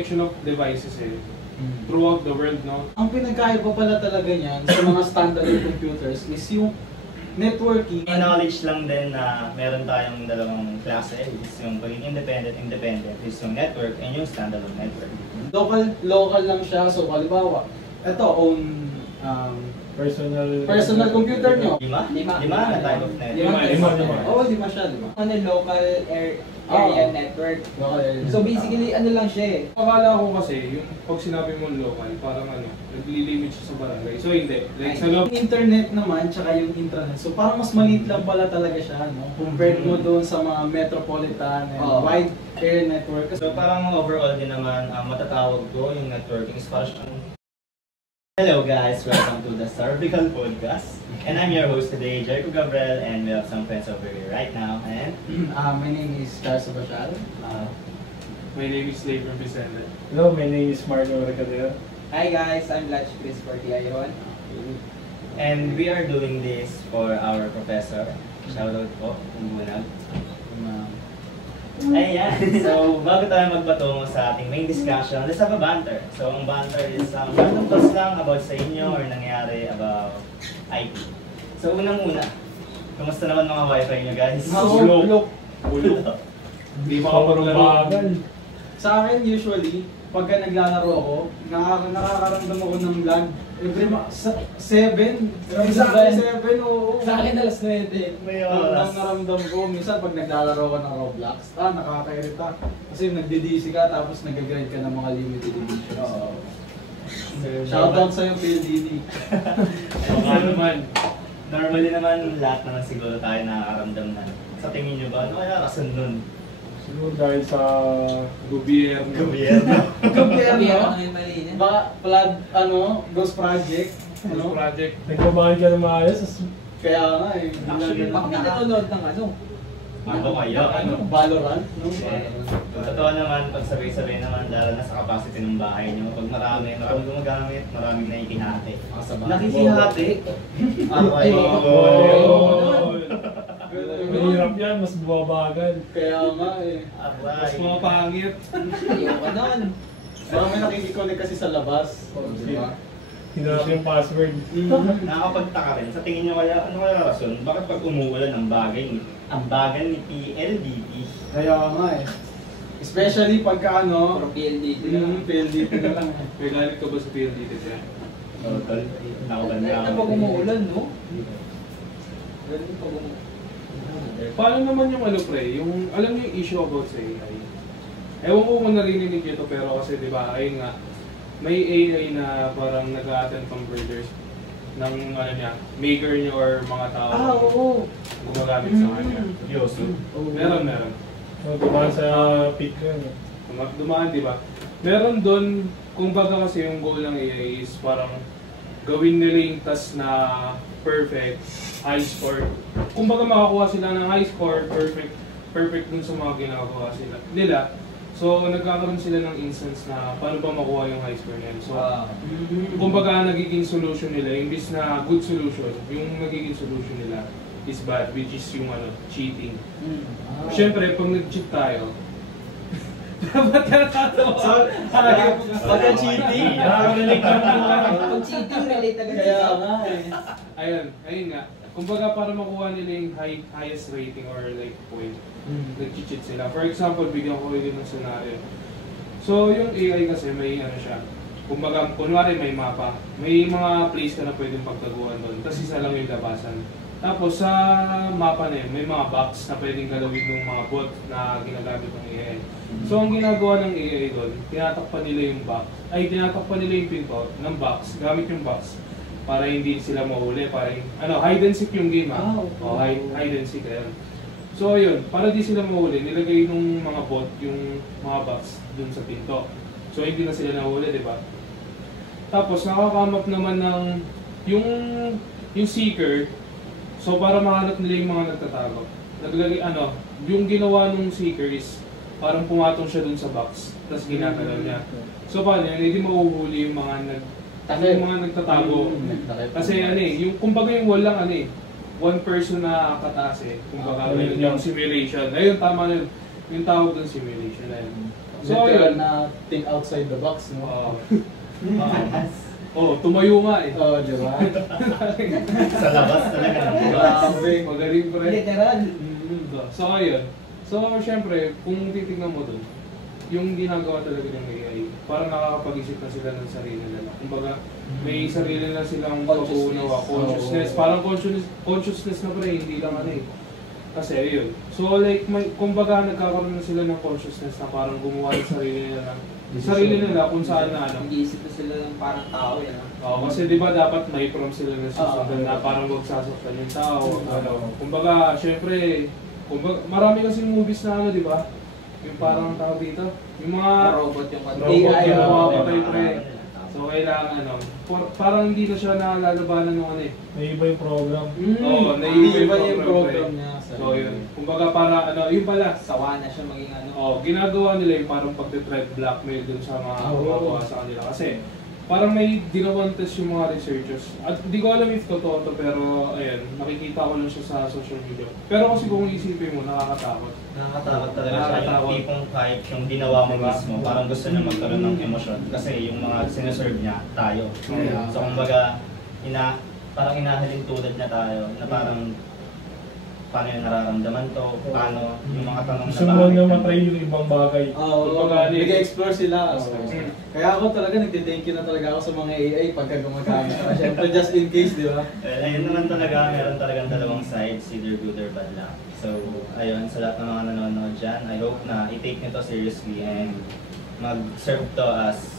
connection of devices throughout the world, no? Ang pinagkaiba pala talaga niyan sa mga standalone computers is yung networking. Knowledge lang din na meron tayong dalawang klase, is yung pagiging independent is yung network and yung standalone network. Local lang siya, so halimbawa, ito, own personal computer nyo. Lima na type of network. Lima. Oo, lima siya, lima. Ano, local area network. So basically, ano lang siya eh. Akala ko kasi, yung pag sinabi mo local, parang nagli-limit siya sa barangay. So hindi. Like sa Yung internet naman, tsaka yung intranet. So parang mas maliit lang pala talaga siya, no? Compared mo doon sa mga metropolitan and wide area network. So parang overall din naman, matatawag ko yung networking is parang hello guys, welcome to the Cervical Podcast. And I'm your host today, Jericho Gabriel, and we have some friends over here right now. And my name is Charles Bashal. my name is Labor Vicente. Hello, my name is Marco Recadero. Hi guys, I'm Latch Chris Fortiayon. And we are doing this for our professor. Shoutout po, Bunag. Ayan, so bago tayo magpatungo sa ating main discussion, let's have a banter. So ang banter is random thoughts lang about sa inyo or nangyari about IT. So unang-una, kumusta naman mga wifi nyo guys? Bulok. Hindi Bagal. Sa akin, usually, pagka naglalaro ako, nakakaramdam ako ng lag. Every 7. Sa akin, 7, oo. Sa akin, alas 9. May oras. Naramdam ko, minsan pag naglalaro ka ng Roblox, nakakairita. Kasi nagdi-DC ka, tapos nag-grind ka ng mga limited editions. Shoutout sa'yo, PLDD. naman. Normally naman, lahat naman siguro tayo nakakaramdam na. Sa tingin nyo ba, ano kaya kasun nun? Siguro dahil sa Gobyerno. Gobyerno? Baka flood, Ghost Project. Ghost Project. nagbabahan ka ng maayos. Kaya nga eh. Actually, Baka may nanonood ng ano? Ano kaya? Valorant, no? Totoo naman, pag sabay-sabay naman, lalo na sa capacity ng bahay nyo, pag marami gumagamit, maraming naikihati. Nakikihati? Ay, Mahirap yan, mas buwabagal. Kaya nga eh. Mas mga pangit. Ayoko nun. Baka may nakikiconnect kasi sa labas. Diba? Hinarap yung password. Nakakapagtaka rin. Sa tingin nyo kaya, ano kaya rason? Bakit pag umuulan ang bagal ni PLDT? Kaya nga eh. Especially pagka Puro PLDT lang. PLDT na lang. May galit ka ba sa PLDT siya? Total. Ito pag umuulan, no? Ganun pag umuulan. Paano naman yung pre, yung alam niyo yung issue about sa AI? Ewan ko kung narinig niyo ito, pero kasi di ba, ayun nga, may AI na parang nag-a-attend converters ng maker niyo or mga tao gumagamit sa kanya. Yoso. Meron. Dumaan sa peak yun. Dumaan, di ba? Meron doon, kumbaga kasi yung goal ng AI is parang gawin nila yung task na perfect, high score. Kumbaga makakuha sila ng high score, perfect dun sa mga ginagawa nila. So nagkakaroon sila ng instance na paano ba makuha yung high score nila. So kumbaga nagiging solution nila, imbis na good solution, yung nagiging solution nila is bad, which is yung cheating. Siyempre, pag nag-cheat tayo, dapat ka natatawa. So, pagka-cheating, Pag cheating, relate agad Kaya siya. nga eh. Ayun nga. Kumbaga para makuha nila yung highest rating or like point, nag-cheat sila. For example, bigyan ko kayo ng scenario. So, yung AI kasi may siya. Kumbaga, kunwari may mapa. May mga place ka na pwedeng pagtaguan doon. Tapos isa lang yung labasan. Tapos sa mapa na yun, may mga box na pwedeng galawin ng mga bot na ginagamit ng AI. So ang ginagawa ng AI doon, tinatakpan nila yung box, tinatakpan nila yung pinto ng box, gamit yung box para hindi sila mahuli, para hide and seek yung game hide and seek ayun. So yun, para di sila mahuli, nilagay nung mga bot yung mga box dun sa pinto. So hindi na sila nahuli, di ba? Tapos nakakamap naman ng yung seeker. So para mahanap nila yung mga nagtatago, naglagay yung ginawa ng seeker is parang pumatong siya dun sa box, tapos ginagalaw niya. So paano yan, hindi mahuhuli yung mga nagtatago. Kasi yung kumbaga yung walang one person na kataas kumbaga yung simulation. Ayun, tama na yun. Yung tawag dun simulation na yun. So, literal ayun. na think outside the box, no? Tumayo nga eh. Oo, di ba? Sa labas talaga. Grabe. Magaling pre. Literal. So, ayun. So, syempre, kung titignan mo dun, yung ginagawa talaga ng AI, parang nakakapag-isip na sila ng sarili nila. Kumbaga, may sarili na silang pag-uunawa, consciousness. Oo. Parang consciousness na pre, hindi lang ano eh. Kasi ayun. So like, kumbaga nagkakaroon na sila ng consciousness na parang gumawa ng sarili nila kung saan na ano. Nag-iisip na sila ng parang tao yan. Oo, kasi di ba dapat may prompt sila na susundan na parang huwag sasaktan yung tao. Ano. Kumbaga, syempre, marami kasing movies na ano, di ba? Yung parang tao dito. Yung mga Robot yung robot AI. yung mga oo. patay pre. So kailangan ano, parang hindi na siya nalalabanan ng ano eh. May iba yung program. Oo, Naiiba yung program, program pre. niya. So yun. Kumbaga para ano, yun pala. Sawa na siya maging ano. Ginagawa nila yung parang pagte-threat blackmail dun sa mga Oo. gumagawa sa kanila. Kasi parang may ginawang test yung mga researchers. At di ko alam if totoo to, pero ayun, nakikita ko lang siya sa social media. Pero kasi kung isipin mo, nakakatakot. Nakakatakot talaga siya. Nakakatakot. Yung tipong kahit yung ginawa mo Diba? mismo, parang gusto niya magkaroon ng emosyon. Kasi yung mga sineserve niya, tayo. Yeah. So kumbaga, parang inahalin tulad na tayo, na parang paano yung nararamdaman to, paano yung mga tanong Gusto mo bakit na ganun. matry yung ibang bagay. Oo, Kumbaga, nag-explore sila. Mm. Kaya ako talaga nagtithank you na talaga ako sa mga AI pagka gumagamit ka. Siyempre, just in case, di ba? Ayun naman talaga, meron talagang dalawang sides, either good or bad lang. So, ayun, sa lahat ng mga nanonood dyan, I hope na i-take nyo to seriously and mag-serve to as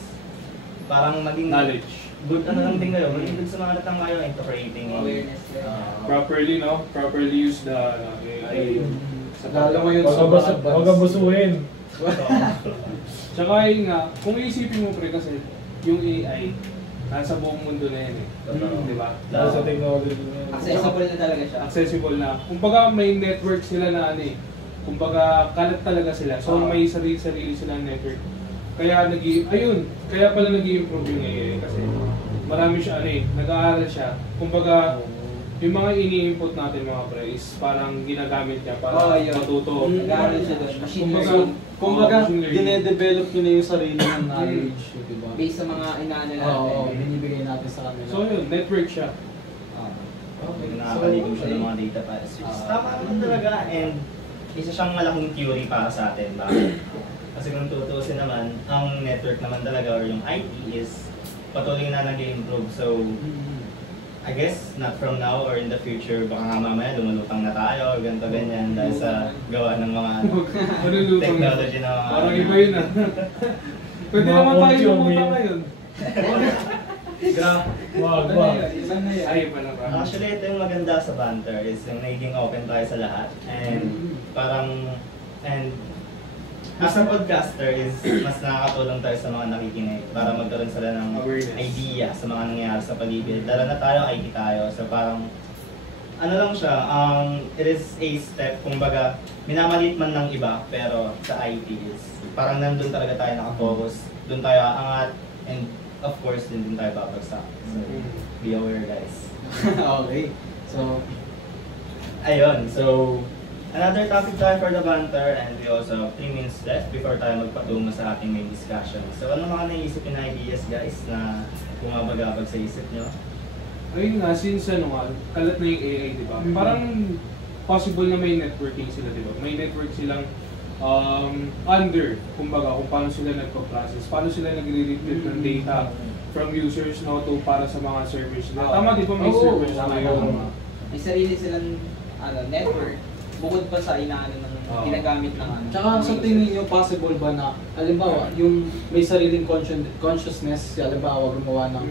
parang maging Knowledge. good ano lang din kayo, maging good sa mga natang kayo into creating Awareness din. Properly, no? Properly use the AI. Lalo mo yun sa Huwag mga advanced. ka busuhin. Tsaka yun nga, kung isipin mo pre kasi, yung AI, nasa buong mundo na yan eh. Di ba? Dahil sa technology na. Accessible na talaga siya. Accessible na. Kumbaga may network sila na ano eh. Kumbaga kalat talaga sila. So may sarili-sarili silang network. Kaya kaya pala nag-i-improve yung AI kasi marami siya ano eh, nag-aaral siya. Kumbaga yung mga ini-input natin mga pre is parang ginagamit niya para yun. matuto. Nag-aaral siya doon. Machine Kumbaga, learning. Kumbaga, machine learning. dine-develop nyo na yung sarili ng knowledge, di ba? Based sa mga inaano natin. Oo, binibigay natin sa kanila. So yun, network siya. Okay. Nakakaligong siya ng mga data files. Tama naman talaga and isa siyang malaking theory para sa atin. Bakit? Kasi kung tutuusin naman, ang network naman talaga or yung IT is patuloy na nag-improve. So, I guess, not from now or in the future, baka nga mamaya lumulutang na tayo or ganito ganyan dahil sa gawa ng mga Malulutang technology na mga... Parang iba yun ah. Pwede Mga naman tayo audio, lumutang man. ngayon. Wag. Iba na yan. Ay, iba na ba? Actually, ito yung maganda sa banter is yung naging open tayo sa lahat. And as a podcaster is mas nakakatulong tayo sa mga nakikinig para magkaroon sila ng Awareness. idea sa mga nangyayari sa paligid. Lalo na tayo, IT tayo. So parang, ano lang siya, it is a step, kumbaga, minamalit man ng iba, pero sa IT is parang nandun talaga tayo nakafocus, dun tayo aangat, and of course, dun tayo babagsak. So, be aware guys. Okay. So, Ayun, so another topic tayo for the banter and we also have 3 minutes left before tayo magpatungo sa ating main discussion. So ano mga naisip na ideas guys na bumabagabag sa isip nyo? Ayun nga, since ano nga, kalat na yung AI, di ba? Parang possible na may networking sila, di ba? May network silang under, kumbaga, kung paano sila nagpa-process, paano sila nagre-retrieve ng data from users no, to para sa mga servers nila. Tama, di ba may servers na yun? May sarili silang network. Bukod pa sa inaano ng ginagamit ng ano. tsaka sa tingin nyo, possible ba na, halimbawa, yung may sariling consciousness, halimbawa, gumawa ng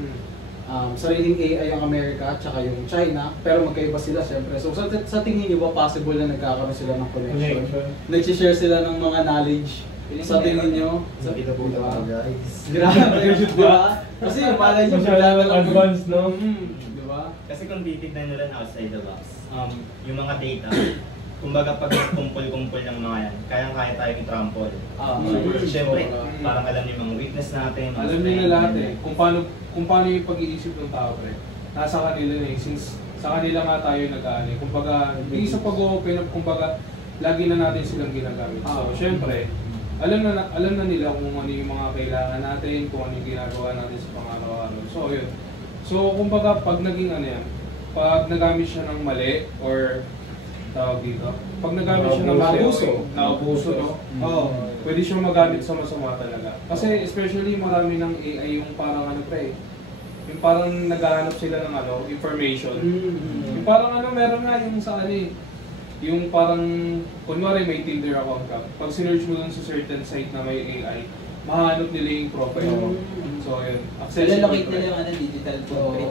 sariling AI ang Amerika at saka yung China, pero magkaiba sila siyempre. So sa tingin nyo ba possible na nagkakaroon sila ng connection? Nag-share sila ng mga knowledge? Sa tingin nyo? Sa pinapunta ko guys. Grabe, di ba? Kasi malay nyo, Masyadong advanced, no? Di ba? Kasi kung titignan nyo lang outside the box, yung mga data, kumbaga pag kumpul-kumpul ng mga yan, kayang-kaya tayong i-trample. Siyempre, parang alam niyo yung mga weakness natin. mga Alam nila strength, lahat eh, ganyan. kung paano yung pag-iisip ng tao, pre. Nasa kanila na eh, since sa kanila nga tayo nag-aani. Kumbaga, hindi sa pag-open up, kumbaga, lagi na natin silang ginagamit. So, syempre, alam na nila kung ano yung mga kailangan natin, kung ano yung ginagawa natin sa pang-araw-araw. So, yun. So, kumbaga, pag naging ano yan, pag nagamit siya ng mali, or tawag dito, pag nagamit siya ng mali, naabuso, no? Oo, pwede siyang magamit sa masama talaga. Kasi especially marami ng AI yung parang ano pre, yung parang naghahanap sila ng ano, information. Yung parang ano, meron nga yung sa ano eh, yung parang, kunwari may Tinder account ka, pag sinearch mo dun sa certain site na may AI, mahanap nila yung profile mo. So yun, Lalakit nila yung ano, digital footprint.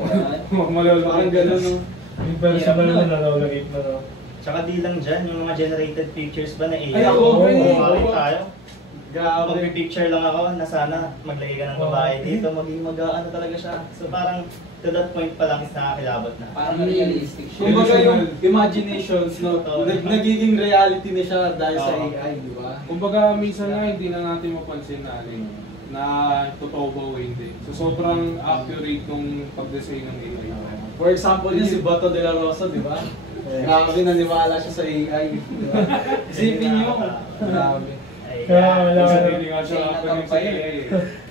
Malalakit ganun, no? Yung personal na nalalagit na no. Tsaka di lang dyan, yung mga generated pictures ba na AI? Ay, ako, Kumari tayo. Grabe. Magpipicture lang ako na sana maglagay ka ng babae dito, maging ano talaga siya. So parang to that point pa lang is nakakilabot na. Parang realistic siya. Kumbaga yung imaginations, no? Nagiging reality na siya dahil sa AI, di ba? Kumbaga, minsan nga hindi na natin mapansin na ano eh, na totoo ba o hindi. So sobrang accurate nung pag-design ng AI. For example, yun si Bato de la Rosa, di ba? Grabe, naniwala siya sa AI, di ba? Isipin nyo, grabe. Kaya wala Kasi ka hindi nga siya accurate sa AI eh.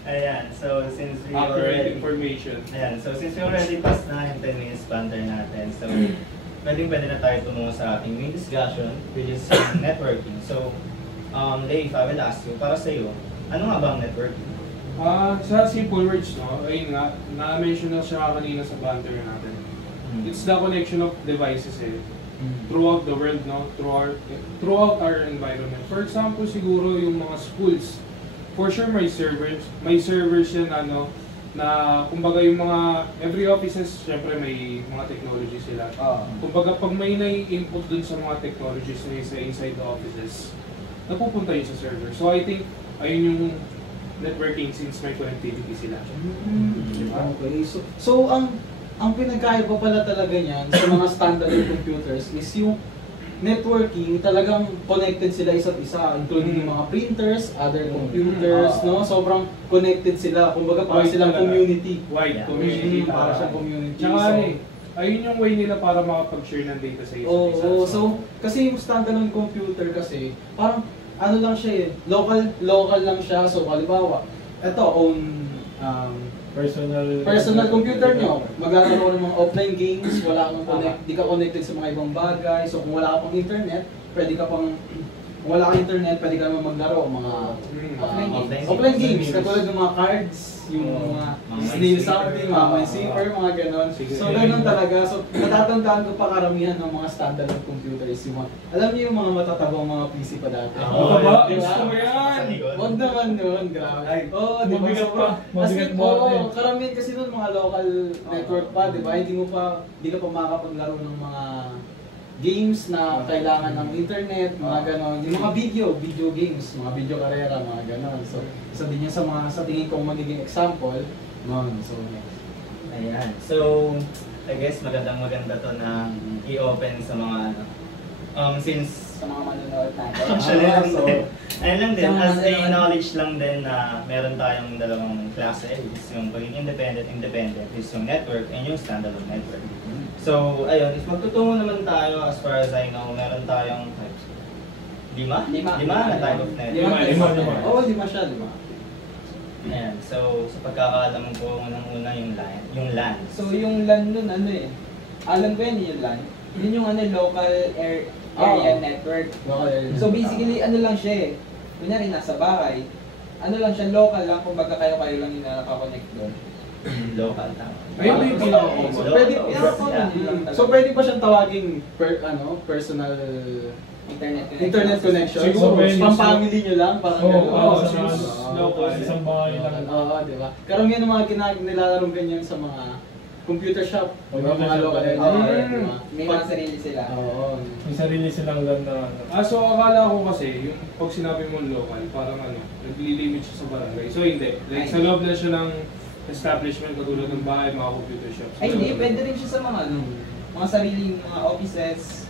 Ayan, so since we Accurate already... information. Ayan, so since we already passed na yung 10 minutes banter natin, so pwede na tayo tumungo sa ating main discussion, which is networking. So, Leif, I will ask you, para sa iyo, ano nga ba ang networking? Sa simple words, no, ayun nga, na-mention na siya kanina sa banter natin. It's the connection of devices eh, throughout the world, no, throughout our environment. For example, siguro yung mga schools, for sure may servers yan, ano, na kumbaga yung mga, every offices, syempre may mga technology sila. Kumbaga pag may nai-input dun sa mga technologies na isa inside the offices, napupunta yun sa server. So I think, ayun yung networking since may connectivity sila. Okay, so ang pinagkaiba pala talaga niyan sa mga standalone computers is yung networking, talagang connected sila isa't isa, including yung mga printers, other computers, no? Sobrang connected sila, kumbaga para silang community. Wide community. Para siyang community. Tsaka ayun yung way nila para makapag-share ng data sa isa't isa. So, kasi yung standalone computer kasi, parang ano lang siya eh, local lang siya. So, halimbawa, ito, own personal computer nyo, maglalaro ng mga offline games, wala kang di ka connected sa mga ibang bagay. So kung wala ka pang internet, pwede ka pang pwede ka naman maglaro mga offline games, katulad ng mga cards, yung mga snail something, mga zipper, mga ganon. So ganon talaga. So natatandaan ko pa karamihan ng mga standalone computers. Yung mga, alam niyo yung mga matatabang mga PC pa dati. Gusto mo yan! Huwag naman nun, grabe. Oo, di ba? Mabigat pa. Mabigat mo Oo, karamihan kasi nun mga local network pa, di ba? Hindi ka pa makakapaglaro ng mga games na kailangan ng internet, mga ganon. Yung mga video games, mga video karera, mga ganon. So, isa din yan sa tingin kong magiging example. So, Ayan. So, I guess maganda to na i-open sa mga ano. Since Sa mga manonood natin. actually, so, ayun lang din, sa mga as a nanonood. knowledge lang din na meron tayong dalawang klase, is yung pagiging independent is yung network and yung standalone network. So, ayun, if magtutungo naman tayo, as far as I know, meron tayong lima na type of network. Lima. Oo, lima siya, lima. Ayan, so sa pagkakaalam ko, unang-una yung LAN. So yung LAN nun, ano eh, alam ko yan yung LAN. Yun yung ano, local area network. So basically, ano lang siya eh, kunyari nasa bahay, ano lang siya, local lang, kumbaga kayo lang yung nakakonect doon. Local tama. Ayun ba yung pinaka-common? So, pwede, Yeah. so pwede pa siyang tawaging personal internet connection. Siguro So, pwede pang-family nyo lang, parang gano'n. local. Isang bahay lang. Oo, di ba? Karamihan ng mga nilalarong ganyan sa mga computer shop, o mga local area, di ba? May mga sarili sila. Oo. May sarili silang land na ano. So akala ko kasi, yung pag sinabi mo local, parang ano, naglilimit siya sa barangay. So hindi. Like sa loob na siya ng establishment, katulad ng bahay, mga computer shops. Ay hindi, pwede rin siya sa mga ano, mga sariling mga offices,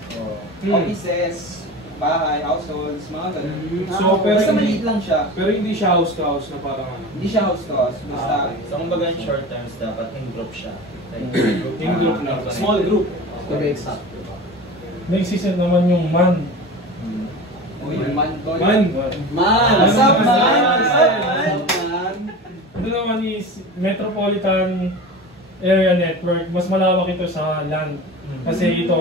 bahay, households, mga ganun. So, pero basta hindi- maliit lang siya. Pero hindi siya house to house na parang ano. Hindi siya house to house, basta So, kumbaga in short terms, dapat in-group siya. In-group lang. Small group, to be exact. Diba? May season naman yung man. Uy, man tol. Man! Man! What's up, man? What's up, man? Ito naman is Metropolitan Area Network. Mas malawak ito sa land. Kasi ito,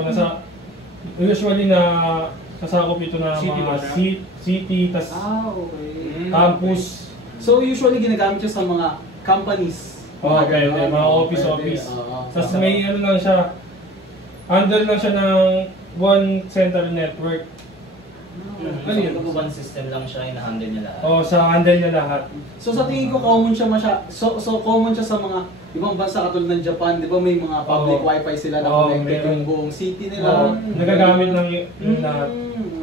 usually nasakop ito na City ba mga siya? city, tas Okay. campus. So usually ginagamit siya sa mga companies. Okay, ganon. mga Pwede. office. Oo. Tas may ano lang siya, under lang siya ng one central network. So, Kuban system lang siya, ina-handle niya lahat. O, sa handle niya lahat. So sa tingin ko common siya so common siya sa mga ibang bansa katulad ng Japan, 'di ba may mga public Oo. wifi sila na Oo, connected meron. yung buong city O, nila. nagagamit lang yung lahat.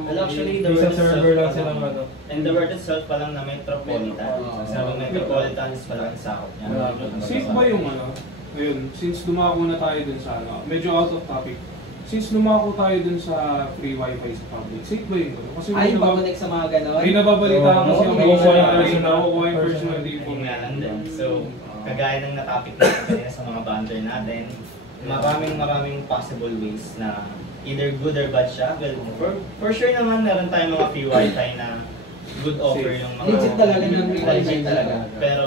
Well, actually, the Isang word server lang itself, silang ano. and the word itself pa lang na metropolitan. Oo. Sabi metropolitan is pala ang sakop niya. Safe ba yung ano? Ayun, since dumako na tayo dun sa ano, medyo out of topic. Since lumako tayo dun sa free wifi sa public, safe ba yung ano? Kasi Ay, pag-connect sa mga ganon. may nababalita Oo, kasi oo, yung nakukuha yung personal, personal, nakukuha yung personal personal info. Yung nga lang din. So, kagaya ng na-topic natin kanina sa mga banter natin, maraming possible ways na either good or bad siya. Well, for sure naman, meron tayong mga free wifi na good offer Safe. yung mga... Legit talaga yung free wifi Legit talaga. Pero,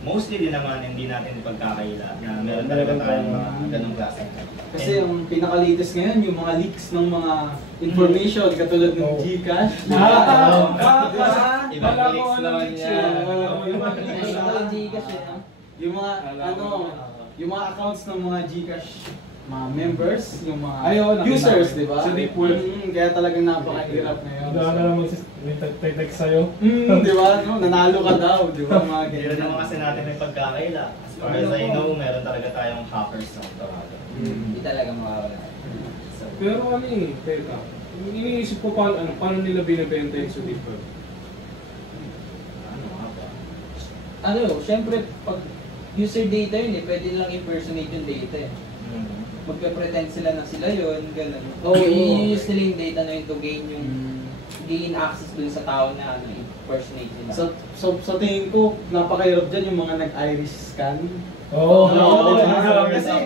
mostly din naman, hindi natin pagkakaila na meron talaga tayong mga ganong klase. Kasi yung pinaka-latest ngayon, yung mga leaks ng mga information katulad ng Oo. GCash. Ibang Wala ko leaks alam naman leaks yan. yun. Ibang leaks Ito na. yung Gcash eh. Yung mga yung mga accounts ng mga GCash mga members, yung mga Ay, oo, nakita users, ko. di ba? Sa deep web. Kaya talagang napakahirap ngayon. Wala na lang mag-text sa'yo. Di ba? No? Nanalo ka daw, di ba? Mga Hindi rin naman kasi natin may pagkakaila. As far as I know, meron talaga tayong hackers na tawagan. Hindi talaga makakala. So, Pero ano eh, teka. Iniisip ko paano nila binibenta yung sa deep web. ano nga ba? Ano, syempre, pag user data yun eh, pwede nilang impersonate yung data eh. Magpe-pretend sila na sila yun, gano'n. Oo. I-use nila yung data na yun to gain access dun sa tao na ano, impersonate nila. So tingin ko, napakahirap dyan yung mga nag-iris scan. Oo. Kasi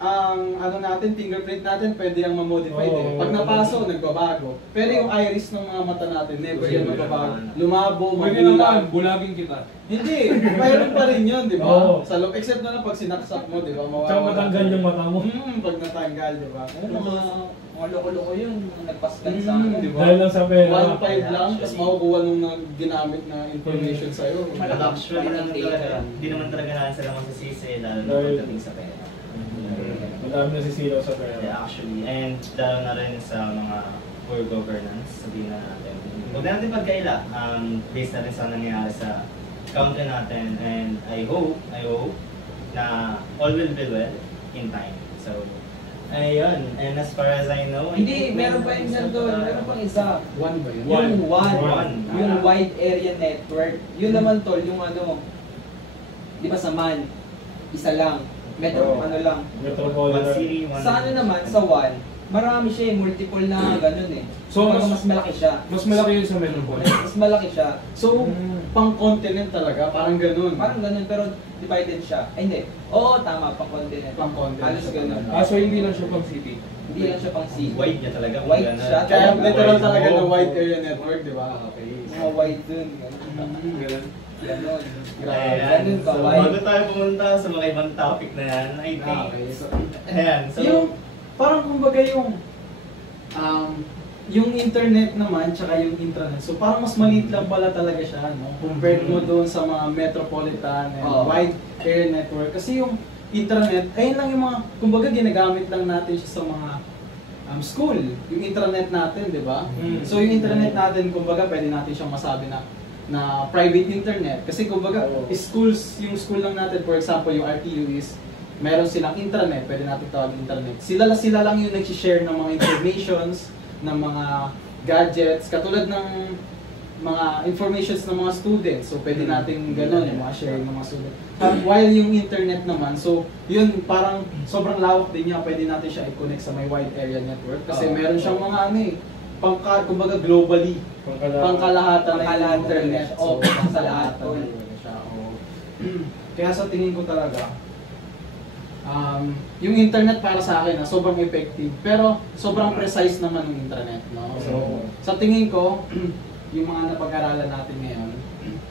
ang ano natin, fingerprint natin, pwede yung ma-modify Oo. Pag napaso, nagbabago. Pero yung iris ng mga mata natin, never yan magbabago. Lumabo, Pwede naman, magulang. bulagin kita. Hindi, mayroon pa rin yun, di ba? Oo. Sa loob, except na lang pag sinaksak mo, di ba? Tsaka matanggal yung mata mo. Pag natanggal, di ba? Mga loko-loko yun, mga nagpaskan sa Mm, di ba? Dahil lang sa pera. 1.5 lang, tapos makukuha nung ginamit na information sa'yo. But actually, Malaking naman talaga, data. hindi naman talaga natin sila masisisi, lalo na Dahil- pagdating sa pera. Madami na sisilaw sa Yeah, pera. actually, and lalo na rin sa mga poor governance, sabihin na natin. Huwag na natin pagkaila, based na rin sa nangyayari sa country natin, and I hope na all will be well in time. So, ayun, and as far as I know, Hindi, meron pa yung nandun, meron pang isa. One ba yun? Yung One. yung wide area network. Yun naman tol, yung ano, di ba sa MAN, isa lang. Metro, Oo. ano lang. One Metropolitan. city, one... Sa ano naman, sa WAN, marami siya eh, multiple na ganun eh. So, So, mas malaki siya. Mas malaki yun sa Metropolitan. Mas malaki siya. So, pang-continent talaga, parang ganun. Parang ganun, pero divided siya. Ay, hindi. Oo, tama, pang-continent. Pang-continent. Halos ganun. So hindi lang siya pang city. Hindi lang siya pang city. Wide niya talaga. Wide ganun. siya. Kaya literal Wide. talaga na Oo. wide area network, di ba? Okay. Mga wide dun. Ganun. Ganun. Ganun. Ayan. Ganun ka, So, wide. bago tayo pumunta sa mga ibang topic na yan, I think, Okay, so, ayan, so, yung, parang kumbaga yung internet naman, tsaka yung intranet. So parang mas maliit lang pala talaga siya, no? Compared mo doon sa mga metropolitan and Oo. wide area network. Kasi yung intranet, ayun lang yung mga, kumbaga ginagamit lang natin siya sa mga school. Yung intranet natin, di ba? Mm. So yung internet natin, kumbaga pwede natin siyang masabi na private internet. Kasi kumbaga, Oo. yung school lang natin, for example, yung RTU is, meron silang intranet, pwede natin tawag internet. Sila lang yung nag-share ng mga informations, ng mga gadgets, katulad ng mga informations ng mga students. So, pwede natin gano'n, yung mga sharing ng mga students. While yung internet naman, so, yun parang sobrang lawak din niya, pwede natin siya i-connect sa may wide area network. Kasi Oo. meron siyang mga kumbaga globally, pangkalahatan na yung internet. Oo, pangkalahatan. talaga siya. Oo. Kaya sa tingin ko talaga, yung internet para sa akin, sobrang effective. Pero sobrang precise naman ng internet. No? So, sa tingin ko, yung mga napag-aralan natin ngayon,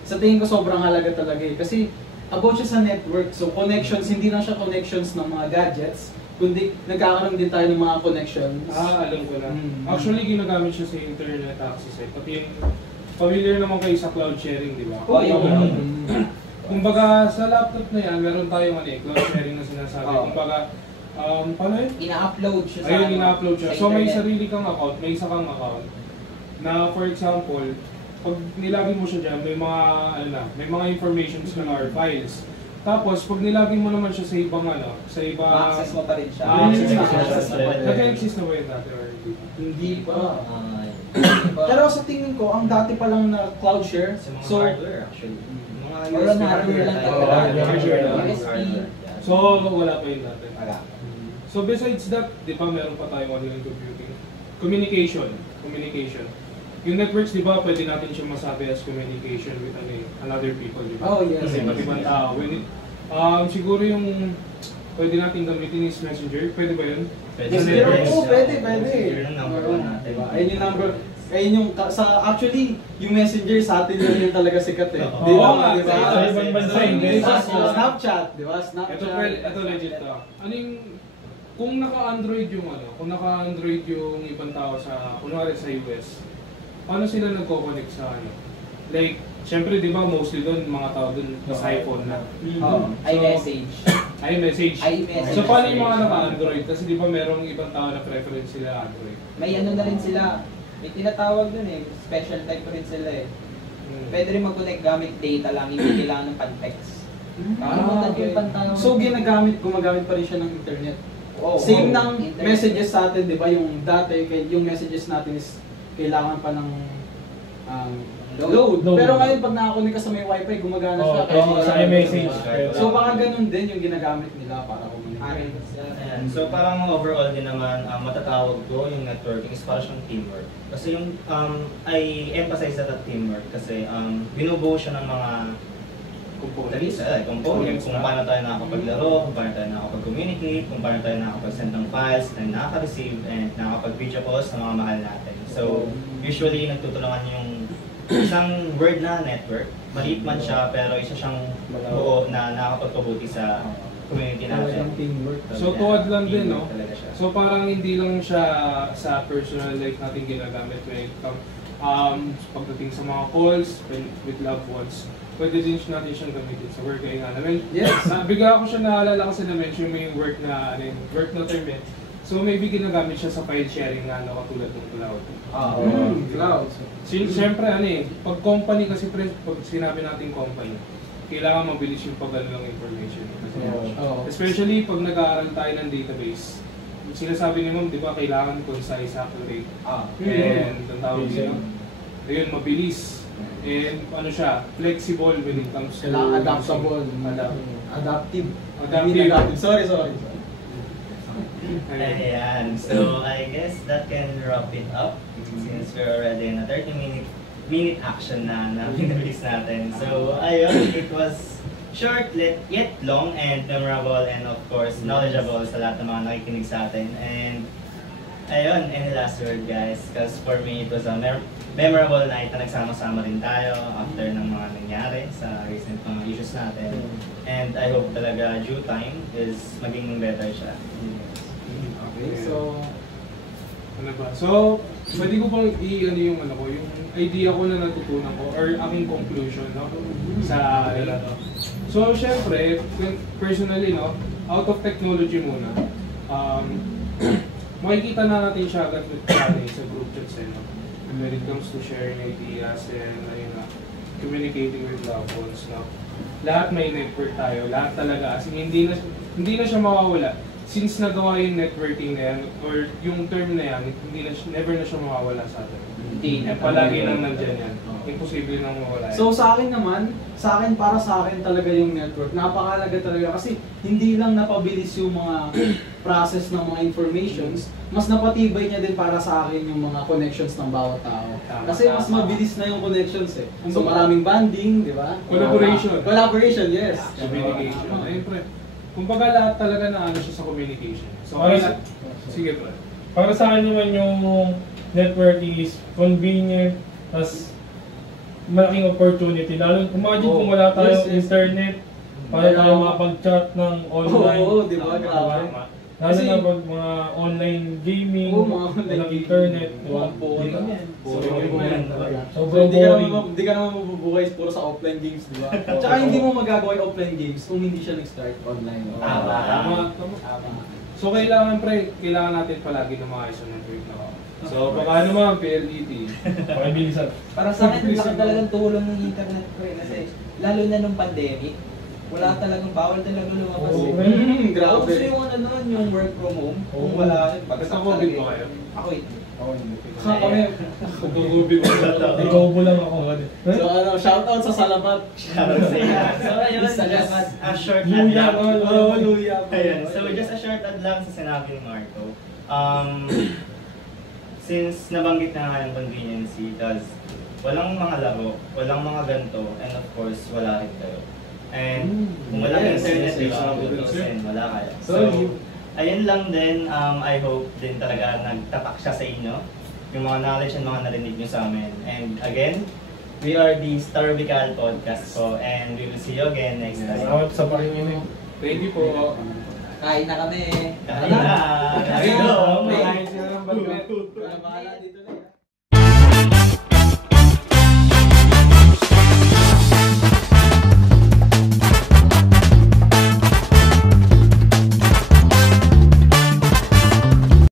sa tingin ko sobrang halaga talaga eh. Kasi about siya sa network. So, connections, hindi lang siya connections ng mga gadgets, kundi nagkakaroon din tayo ng mga connections. Alam ko na. Actually, ginagamit siya sa internet access eh. Pati yung familiar naman kayo sa cloud sharing, di ba? Kumbaga, sa laptop na yan, meron tayong cloud sharing na sinasabi. Kumbaga, paano yun? Ina-upload siya sa Ayun, ina-upload siya. So, may internet. sarili kang account, may isa kang account. Na, for example, pag nilagay mo siya dyan, may mga informations ka na or files. Tapos, pag nilagay mo naman siya sa ibang sa ibang... Ma-access mo pa rin siya. Access mo pa rin. Nag-exist na ba yun dati or hindi? Hindi pa. Pero sa tingin ko, ang dati pa lang na cloud share, Sa mga so hardware actually. Mga Or on hardware lang talaga. Hardware lang. USB. So, wala pa yun dati. So, besides that, di ba, meron pa tayong online computing. Communication. Yung networks, di ba, pwede natin siya masabi as communication with another people, di ba? Oh, yes. Kasi iba't ibang tao. Siguro yung pwede natin gamitin is Messenger. Pwede ba yun? Pwede. Yun ang number one natin. Diba? Ayun yung number, ayun yung, actually, yung Messenger sa atin yun talaga sikat eh. Oo. Di ba? Oo nga, Diba? sa ibang bansa, hindi. Snapchat, di ba? Snapchat. Ito legit to. Ano yung, kung naka-Android yung ibang tao sa, kunwari sa US, paano sila nagko-connect sa Like, syempre, di ba, mostly doon, mga tao doon, sa iPhone na. iMessage. iMessage. iMessage. So, paano yung mga naka-Android? Kasi di ba, merong ibang tao na preference sila Android. May na rin sila. May tinatawag dun eh. Special type rin sila eh. Pwede rin mag-connect gamit data lang, hindi kailangan ng pan-text. Okay. So, gumagamit pa rin siya ng internet. Oo. Same ng Internet. messages sa atin, di ba? Yung dati, yung messages natin is kailangan pa ng load. Pero ngayon, pag nakakunik ka sa may wifi, gumagana siya. Sa iMessage. So, baka ganun din yung ginagamit nila para Arin. communicate. Ayan. So parang overall din naman, matatawag ko yung networking is para siyang teamwork. Kasi yung, I emphasize that teamwork kasi binubuo siya ng mga components, kung paano tayo nakakapaglaro, kung paano tayo nakakapag-communicate, kung paano tayo nakakapag-send ng files, tayo nakaka-receive, and nakakapag-video calls sa mga mahal natin. So, usually, nagtutulungan yung isang word na network. Maliit man siya, pero isa siyang buo na nakakapagpabuti sa community natin. Teamwork. So, tuwad lang din, no? Talaga siya. So, parang hindi lang siya sa personal life natin ginagamit when it comes pagdating sa mga calls with loved ones. Pwede din natin siyang gamitin sa work. Kaya nga namin, Yes. bigla ako siya naalala kasi na-mention mo yung work na term eh. So maybe ginagamit siya sa file sharing na katulad ng cloud. Cloud. Siyempre pag company kasi pag sinabi natin company, kailangan mabilis yung pag-ano ng information. Especially pag nag-aaral tayo ng database. Sinasabi ni Ma'am, di ba, kailangan concise, accurate. And ang tawag dito, ayun, mabilis. And flexible when it comes to... Kailangan adaptable. Adaptive. Adaptive. Sorry. Ayan. So, I guess that can wrap it up since we're already in a 30-minute action na pinabilis natin. So, ayun, it was short yet long and memorable and of course knowledgeable sa lahat ng mga nakikinig sa atin. And ayun, any last word guys? Because for me, it was a memorable night na nagsama-sama rin tayo after ng mga nangyari sa recent mga issues natin. And I hope talaga due time is maging better siya. Okay, so... Ano ba? So, pwede ko bang yung idea ko na natutunan ko or aking conclusion sa to. So, syempre, personally, out of technology muna, makikita na natin siya agad sa group chats when it comes to sharing ideas and communicating with loved ones. Lahat may network tayo, lahat talaga. As in, hindi na siya mawawala. Since nagawa yung networking na yan, or yung term na yan, never na siya mawawala sa atin. Palagi nang nandyan yan. Imposible nang mawala yan. So sa akin naman, para sa akin talaga yung network. Napakalaga talaga kasi hindi lang napabilis yung mga process ng mga informations, mas napatibay niya din para sa akin yung mga connections ng bawat tao. Kasi mas mabilis na yung connections eh. So maraming bonding, di ba? Collaboration. Collaboration, yes. Communication. Ayun pre. kumbaga lahat talaga na ano siya sa communication. So, sige bro. Para sa akin naman yung network is convenient, tas malaking opportunity. Lalo, imagine kung wala tayong internet, para tayo makapag-chat ng online. Oo, di ba? Grabe. Lalo na pag mga online gaming, walang internet, di ba? Sobrang boring. Hindi ka naman mabubuhay puro sa offline games, di ba? Tsaka hindi mo magagawa yung offline games kung hindi siya nag-start online. Tama. So, kailangan natin palagi na maayos ang network na ako. So, baka naman, PLDT. Pakibilisan. Para sa akin, laki talagang tulong ng internet ko eh. Kasi lalo na nung pandemic, wala talagang bawal talaga lumabas eh. Grabe. Gusto yung ano nun, yung work from home. Kung wala, Basta COVID ba kayo? Ako eh. Ako hindi. Kami, kuburubi mo. Ikaw po lang ako. So ano, shoutout sa Salamat. Shoutout sa inyo. So ayun, just a short ad lang. Luya. Ayun, so just a short ad lang sa sinabi ni Marco. Since nabanggit na nga yung conveniency, because walang mga laro, walang mga ganito, and of course, wala rin kayo. And kung walang internet, di ba, wala kayo. So, ayun lang din, I hope din talaga nagtatak siya sa inyo, yung mga knowledge and mga narinig nyo sa amin. And again, we are the Star Vical Podcast po, and we will see you again next time. Salamat sa pakikinig. Thank you po. Kain na kami. Kain na! Kain na! Kain na! Bahala dito na.